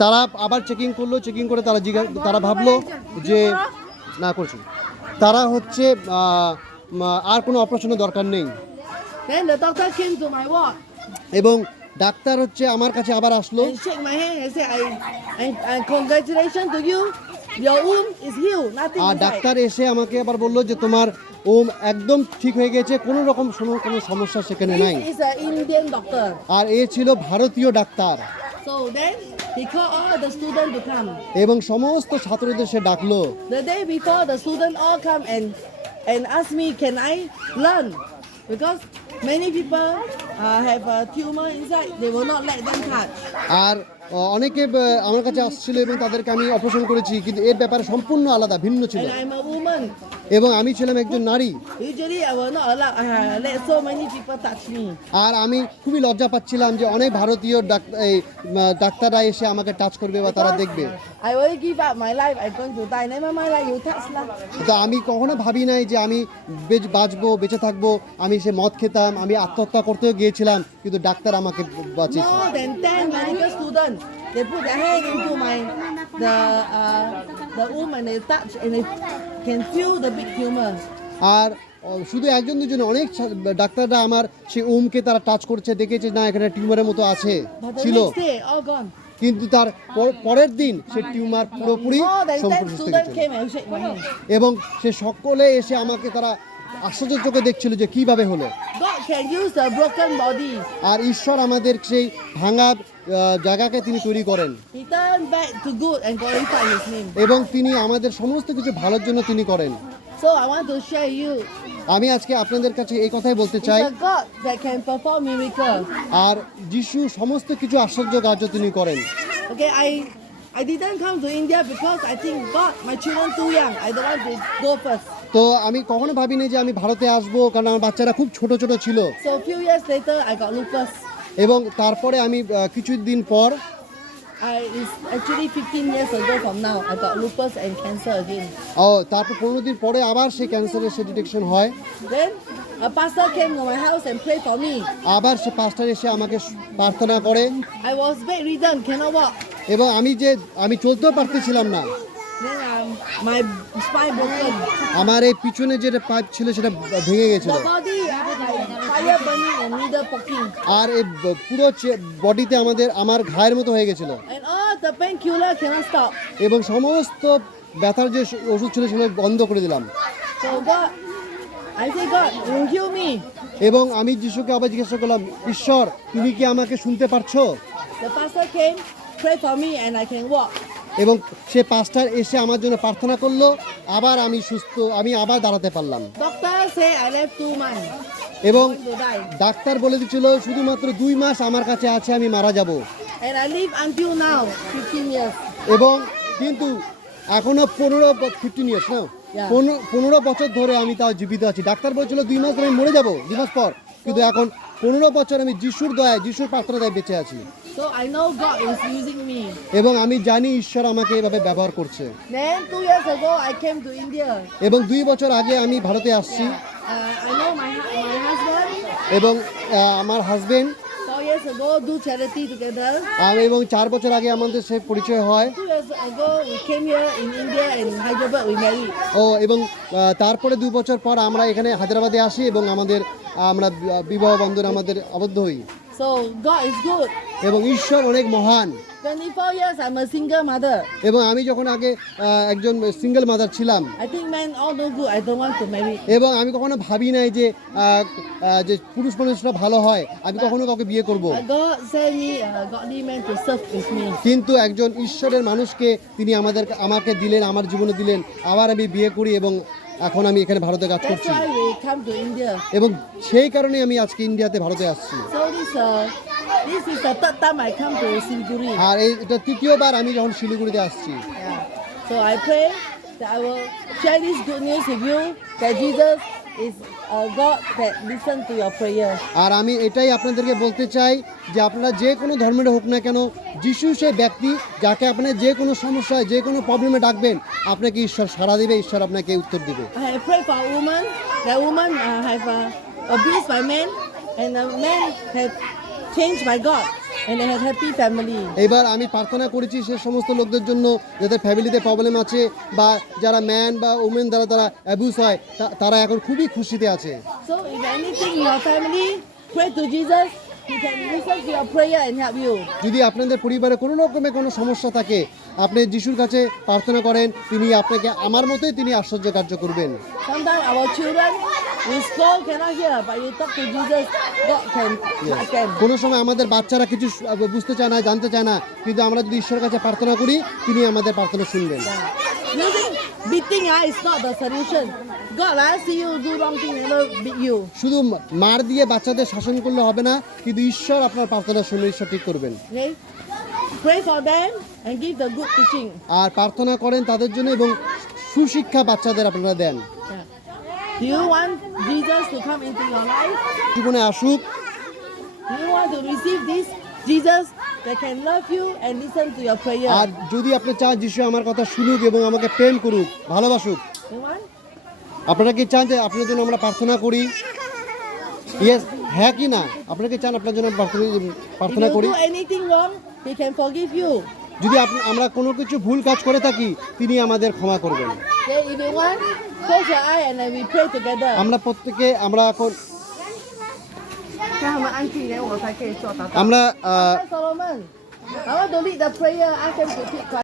তারা আবার চেকিং করলো, চেকিং করে তারা ভাবলো যে না করছি, তারা হচ্ছে আর কোনো অপারেশনের দরকার নেই। Then the doctor came to my ward এবং ডাক্তার হচ্ছে আমার কাছে আবার আসলো and shake my hand and say, I congratulations to you. Your womb is healed. Nothing আর inside. ডাক্তার এসে আমাকে আবার বললো যে তোমার ওম একদম ঠিক হয়ে গেছে, কোনো রকম কোনো সমস্যা সেখানে নাই। This is an Indian doctor. আর এ ছিল ভারতীয় doctor. So then he called all the students to come. এবং সমস্ত ছাত্রদের সে ডাকলো। The day before, the students all come and ask me, can I learn? Because many people have a tumor inside. They will not let them touch. আর অনেকে আমার কাছে আসছিল এবং তাদেরকে আমি অপারেশন করেছি, কিন্তু এর ব্যাপারে সম্পূর্ণ আলাদা, ভিন্ন ছিল। And I'm a woman. এবং আমি ছিলাম একজন নারী। Usually I will not allow let so many people touch me. আর আমি খুবই লজ্জা পাচ্ছিলাম যে অনেক ভারতীয় ডাক্তাররা এসে আমাকে টাচ করবে বা তারা দেখবে। I already give up my life. I'm going to die. Never mind, like you touch lah. তো আমি কখনো ভাবি নাই যে আমি বাঁচবো, বেঁচে থাকবো। আমি সে মদ খেতাম, আমি আত্মহত্যা করতেও গিয়েছিলাম, কিন্তু ডাক্তার আমাকে বাঁচিয়েছে। More than 10 medical students, they put their hand into the womb and they touch and they can feel the big tumor. আর শুধু একজন দুজন অনেক ডাক্তাররা আমার সেই ওমকে তারা টাচ করছে, দেখেছে না এখানে টিউমারের মতো আছে But the ছিল, next day, all gone. কিন্তু তার পরের দিন সে টিউমার পুরোপুরি More than 10 সম্পূর্ণ সুস্থ students হয়েছিল। came and shake my hand. এবং সে সকলে এসে আমাকে তারা আশ্চর্য চোখে দেখছিল যে কিভাবে হলো। God can use the broken body. আর ঈশ্বর আমাদের সেই ভাঙা জায়গাকে তিনি তৈরি করেন He turned back to good and glorify His name. এবং তিনি আমাদের সমস্ত কিছু ভালোর জন্য তিনি করেন। So I want to share you. আমি আজকে আপনাদের কাছে এই কথাই বলতে He's চাই। a God that can perform miracles. আর যিশু সমস্ত কিছু আশ্চর্য কার্য তিনি করেন। Okay, I didn't come to India because I think God, my children too young. I don't want to go first. তো আমি কখনো ভাবিনি যে আমি ভারতে আসবো, কারণ আমার বাচ্চারা খুব ছোট ছোট ছিল। So a few years later, I got lupus. এবং তারপরে আমি কিছুদিন পর It's actually 15 years ago from now, I got lupus and cancer again. তারপর 15 দিন পরে আবার সেই ক্যান্সারের সে ডিটেকশন হয়। Then a pastor came to my house and prayed for me. আবার সে পাস্টার এসে আমাকে প্রার্থনা করে। I was bedridden, cannot walk. এবং আমি চলতেও পারতেছিলাম না। Then my spine broken. আমার এই পিছনে যেটা পাইপ ছিল সেটা ভেঙে গেছিল। The body like fire burning and needle poking. আর এই পুরো বডিতে আমার ঘায়ের মতো হয়ে গেছিল। And all the painkiller cannot stop. এবং সমস্ত ব্যথার যে ওষুধ ছিল সেগুলো বন্ধ করে দিলাম। So God, I say God, you heal me. এবং আমি যিশুকে আবার জিজ্ঞাসা করলাম, ঈশ্বর তুমি কি আমাকে শুনতে পারছো? The pastor came, prayed for me and I can walk. এবং সে পাস্টার এসে আমার জন্য প্রার্থনা করলো, আবার আমি সুস্থ, আমি আবার দাঁড়াতে পারলাম। Doctor say I left 2 months. এবং I'm going to die. Doctor বলে দিচ্ছিল শুধুমাত্র 2 মাস আমার কাছে আছে, আমি মারা যাব। And I live until now, 15 years. এবং কিন্তু এখনো 15 ইয়ার্স না, 15 বছর ধরে আমি তাও জীবিত আছি। ডাক্তার বলছিল 2 মাস ধরে আমি মরে যাব, 2 মাস পর, কিন্তু এখন 15 বছর আমি যিশুর দয়ায়, যিশুর প্রার্থনায় বেঁচে আছি। So I know God is using me. এবং আমি জানি ঈশ্বর আমাকে এভাবে ব্যবহার করছে। Then 2 years ago I came to India. এবং 2 বছর আগে আমি ভারতে আসছি। I know my husband. এবং আমার husband 4 years ago do charity together. এবং 4 বছর আগে আমাদের সে পরিচয় হয়। 2 years ago we came here in India and Hyderabad we married. এবং তারপরে 2 বছর পর আমরা এখানে হায়দ্রাবাদে আসি এবং আমরা বিবাহ বন্ধনে আমাদের আবদ্ধ হই। So God is good. এবং ঈশ্বর অনেক মহান। 24 years I'm a single mother. এবং আমি যখন আগে একজন সিঙ্গেল মাদার ছিলাম, I think men all no good. I don't want to marry. এবং আমি কখনো ভাবি নাই যে পুরুষ মানুষরা ভালো হয়, আমি কখনো কাউকে বিয়ে করব। God sent me a godly man to serve with me. কিন্তু একজন ঈশ্বরের মানুষকে তিনি আমাকে দিলেন, আমার জীবনে দিলেন, আবার আমি বিয়ে করি এবং এখন আমি এখানে ভারতে কাজ That's করছি। why we come to India. এবং সেই কারণে আমি আজকে ইন্ডিয়াতে ভারতে আসছি। So this is the third time I come to Siliguri. আর এটা ৩য়বার আমি যখন শিলিগুড়িতে আসছি। Yeah. So I pray that I will share this good news with you that Jesus is a God that listens to your prayer. আর আমি এটাই আপনাদেরকে বলতে চাই যে আপনারা যে কোনো ধর্মের হোক না কেন, যিশু সেই ব্যক্তি যাকে আপনার যে কোনো সমস্যায়, যে কোনো প্রবলেমে ডাকবেন, আপনাকে ঈশ্বর সাড়া দিবে, ঈশ্বর আপনাকে উত্তর দিবে। I pray for a woman. That woman have abused by men, and the man have changed by God. and they have happy family. এবার আমি প্রার্থনা করেছি সে সমস্ত লোকদের জন্য যাদের ফ্যামিলিতে প্রবলেম আছে বা যারা ম্যান বা ওমেন দ্বারা তারা অ্যাবিউজ হয় তারা এখন খুবই খুশিতে আছে। So if anything in your family, pray to Jesus. He can listen to your prayer and help you. যদি আপনাদের পরিবারে কোনো রকমের কোনো সমস্যা থাকে আপনি যিশুর কাছে প্রার্থনা করেন, তিনি আপনাকে আমার মতোই তিনি আশ্চর্য কার্য করবেন। Sometimes our children, we scold cannot hear, but you talk to Jesus, God can touch them. কোনো সময় আমাদের বাচ্চারা কিছু বুঝতে চায় না, জানতে চায় না, কিন্তু আমরা যদি ঈশ্বরের কাছে প্রার্থনা করি তিনি আমাদের প্রার্থনা শুনবেন। Using beating is not the solution. God see you do wrong thing, never beat you. শুধু মার দিয়ে বাচ্চাদের শাসন করলে হবে না, কিন্তু ঈশ্বর আপনার প্রার্থনা শুনে ঈশ্বর ঠিক করবেন। Okay? Pray for them and give the good teaching. আর প্রার্থনা করেন তাদের জন্য এবং সুশিক্ষা বাচ্চাদের আপনারা দেন। Yeah. Do you want Jesus to come into your life? জীবনে আসুক। Do you want to receive this Jesus that can love you and listen to your prayer? আর যদি আপনি চান যিশু আমার কথা শুনুক এবং আমাকে প্রেম করুক, ভালোবাসুক, You want? আপনারা কি চান যে আপনার জন্য আমরা প্রার্থনা করি? ইয়েস, হ্যাঁ কি না? আপনারা কি চান আপনার জন্য If প্রার্থনা you করি? do anything wrong, He can forgive you. যদি আমরা কোনো কিছু ভুল কাজ করে থাকি তিনি আমাদের ক্ষমা করবেন। Okay, if you want, close your eye and then we pray together. আমরা প্রত্যেকে আমরা এখন 看他们安静点，我才可以做到。 আমরা Solomon, I want to lead the prayer. Ask them to keep quiet.